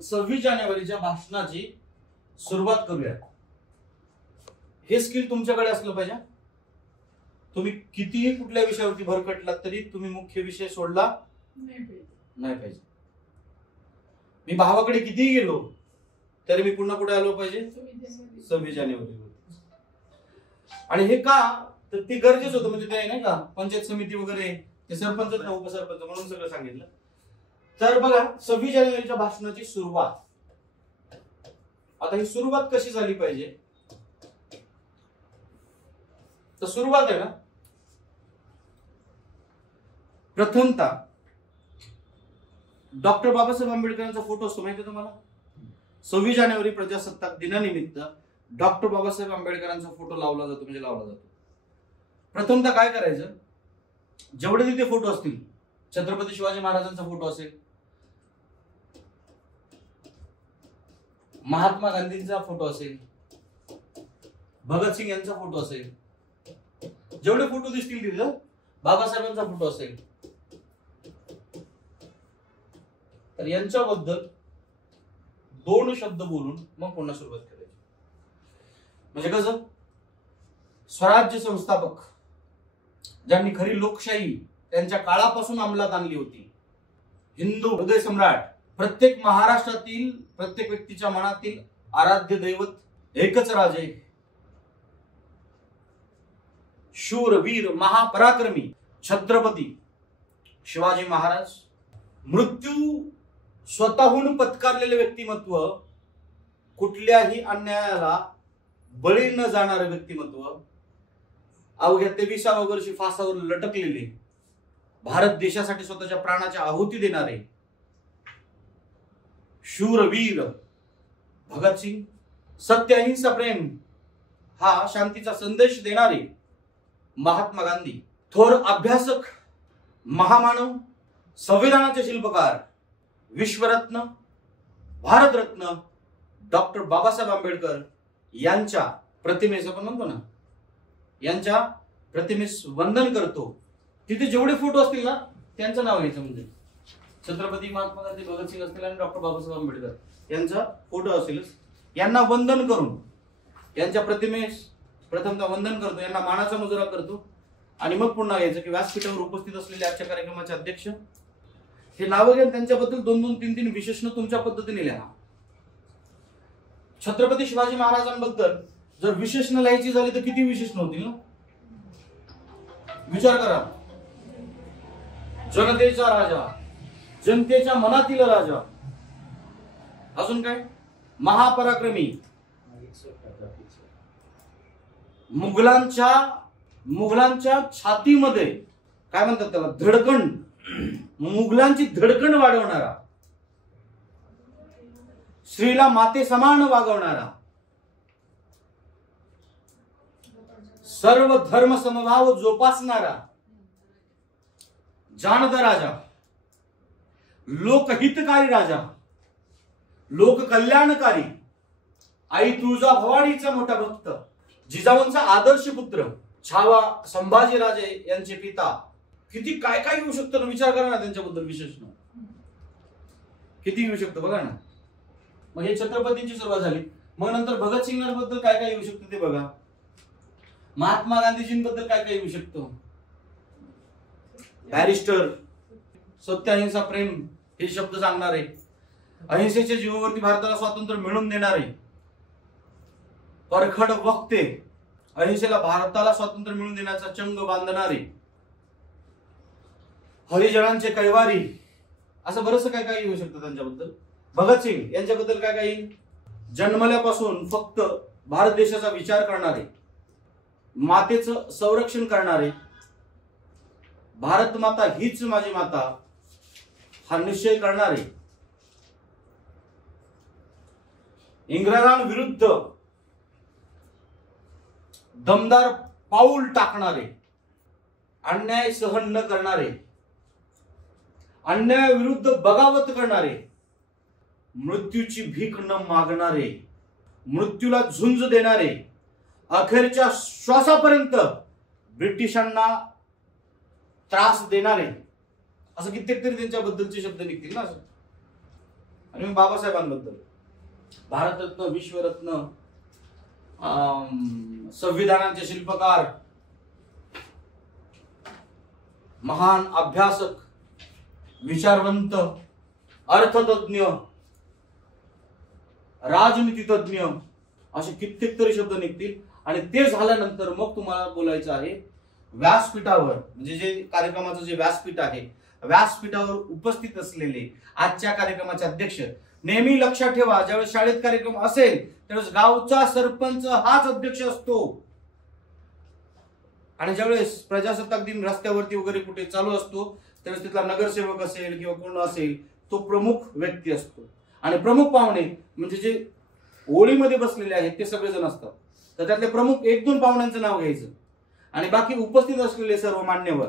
26 जानेवारीच्या भाषणाची सुरुवात करूया. हे स्किल तुमच्याकडे असलं पाहिजे. तुम्ही कितीही कुठल्या विषयावरती भरकटलात तरी तुम्ही मुख्य विषय सोडला नाही पाहिजे. मी भावाकडे कितीही गेलो तरी मी पुन्हा कुठे आलो पाहिजे 26 जानेवारी. आणि हे का तर ते गरजेचं होतं. म्हणजे ते नाही का पंचायत समिती वगैरे ते सरपंच ना उपसरपंच म्हणून सगळं सांगितलं. तर बघा 26 जानेवारीच्या भाषणाची सुरुवात. आता ही सुरुवात कशी झाली पाहिजे तर सुरुवात आहे ना प्रथमतः डॉक्टर बाबासाहेब आंबेडकरांचा फोटो असतो माहिती तुम्हाला. 26 जानेवारी प्रजासत्ताक दिनानिमित्त डॉक्टर बाबासाहेब आंबेडकरांचा फोटो लावला जातो म्हणजे लावला जातो. प्रथमतः काय करायचं जेवढे तिथे फोटो असतील छत्रपती शिवाजी महाराजांचा फोटो असेल, महात्मा गांधींचा फोटो असेल, भगतसिंग यांचा फोटो असेल, जेवढे फोटो दिसतील तिथं बाबासाहेबांचा फोटो असेल तर यांच्याबद्दल 2 शब्द बोलून मग पुन्हा सुरुवात करायची. म्हणजे कसं स्वराज्य संस्थापक ज्यांनी खरी लोकशाही त्यांच्या काळापासून अंमलात आणली होती, हिंदू हृदय सम्राट, प्रत्येक महाराष्ट्रातील प्रत्येक व्यक्तीच्या मनातील आराध्य दैवत एकच राजे, शूर वीर महापराक्रमी छत्रपती शिवाजी महाराज, मृत्यू स्वतःहून पत्करलेले व्यक्तिमत्व, कुठल्याही अन्यायाला बळी न जाणारे व्यक्तिमत्व, अवघ्या 23व्या वर्षी फासावर लटकलेले, भारत देशासाठी स्वतःच्या प्राणाच्या आहुती देणारे शूरवीर भगतसिंग, सत्य अहिंसा प्रेम हा शांतीचा संदेश देणारे महात्मा गांधी, थोर अभ्यासक, महामानव, संविधानाचे शिल्पकार, विश्वरत्न, भारतरत्न डॉक्टर बाबासाहेब आंबेडकर यांच्या प्रतिमेस आपण म्हणतो ना यांच्या प्रतिमेस वंदन करतो. तिथे जेवढे फोटो असतील ना त्यांचं नाव घ्यायचं. म्हणजे छत्रपती महात्मा गांधी, भगतसिंग असतील आणि डॉक्टर बाबासाहेब आंबेडकर यांचा फोटो असेलच. यांना वंदन करून यांच्या प्रतिमेस प्रथमतः वंदन करतो, यांना मानाचा मुजरा करतो आणि मग पुन्हा घ्यायचं की व्यासपीठावर उपस्थित असलेले आजच्या कार्यक्रमाचे अध्यक्ष हे नावं घ्या. त्यांच्याबद्दल 2-2, 3-3 विशेषण तुमच्या पद्धतीने लिहा. छत्रपती शिवाजी महाराजांबद्दल जर विशेषण लिहायची झाली तर किती विशेषण होतील ना विचार करा. जनतेचा राजा, जनतेच्या मनातील राजा, अजून काय महापराक्रमी, मुघलांच्या छातीमध्ये काय म्हणतात त्याला धडकण, मुघलांची धडकण वाढवणारा, स्त्रीला माते समान वागवणारा, सर्व धर्म समभाव जोपासणारा, जानदा राजा, लोकहितकारी राजा, लोककल्याणकारी, आई तुळजा भवानीचा मोठा भक्त, जिजाऊंचा आदर्श पुत्र, छावा संभाजीराजे यांचे पिता. किती काय काय येऊ शकतं ना विचार करा ना. त्यांच्याबद्दल विशेषण किती येऊ शकतं बघा ना. मग हे छत्रपतींची सुरुवात झाली. मग नंतर भगतसिंगांबद्दल काय काय येऊ शकतं ते बघा. महात्मा गांधीजींबद्दल काय काय येऊ शकतो. बॅरिस्टर, सत्य अहिंसा प्रेम हे शब्द सांगणारे, अहिंसेच्या जीवावरती भारताला स्वातंत्र्य मिळवून देणारे, परखड वक्ते, अहिंसेला भारताला स्वातंत्र्य मिळवून देण्याचा चंग बांधणारे, हरिजनांचे कैवारी, असं बरंच काय काय येऊ शकतं त्यांच्याबद्दल. भगतसिंग यांच्याबद्दल काय काय येईल. जन्मल्यापासून फक्त भारत देशाचा विचार करणारे, मातेचं संरक्षण करणारे, भारत माता हीच माझी माता हा निश्चय करणारे, इंग्रजांविरुद्ध दमदार पाऊल टाकणारे, अन्याय सहन न करणारे, अन्यायाविरुद्ध बगावत करणारे, मृत्यूची भीक न मागणारे, मृत्यूला झुंज देणारे, अखेरच्या श्वासापर्यंत ब्रिटिशांना त्रास देणारे, असं कित्येक तरी त्यांच्याबद्दलचे शब्द निघतील ना. आणि मग बाबासाहेबांबद्दल भारतरत्न, विश्वरत्न, संविधानाचे शिल्पकार, महान अभ्यासक, विचारवंत, अर्थतज्ञ, राजनीतितज्ञ असे कित्येक तरी शब्द निघतील. आणि ते झाल्यानंतर मग तुम्हाला बोलायचं आहे व्यासपीठावर, म्हणजे जे कार्यक्रमाचं जे व्यासपीठ आहे, व्यासपीठावर उपस्थित असलेले आजच्या कार्यक्रमाचे अध्यक्ष. नेहमी लक्षात ठेवा, ज्यावेळेस शाळेत कार्यक्रम असेल त्यावेळेस गावचा सरपंच हाच अध्यक्ष असतो. आणि ज्यावेळेस प्रजासत्ताक दिन रस्त्यावरती वगैरे कुठे चालू असतो त्यावेळेस तिथला नगरसेवक असेल किंवा कोण असेल तो प्रमुख व्यक्ती असतो. आणि प्रमुख पाहुणे म्हणजे जे ओळीमध्ये बसलेले आहेत ते सगळेजण असतात. तर त्यातले प्रमुख 1-2 पाहुण्यांचं नाव घ्यायचं आणि बाकी उपस्थित असलेले सर्व मान्यवर,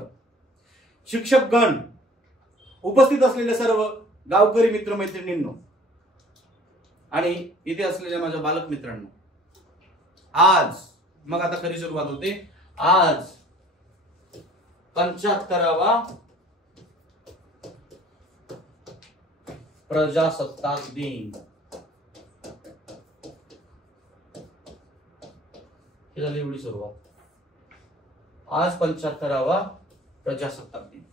शिक्षकगण, उपस्थित असलेले सर्व गावकरी मित्रमैत्रिणींनो आणि इथे असलेल्या माझ्या बालक मित्रांनो, आज मग आता खरी सुरुवात होते. आज 75वा प्रजासत्ताक दिन. ही झाली एवढी सुरुवात. आज 75वा प्रजासत्ताक दिन.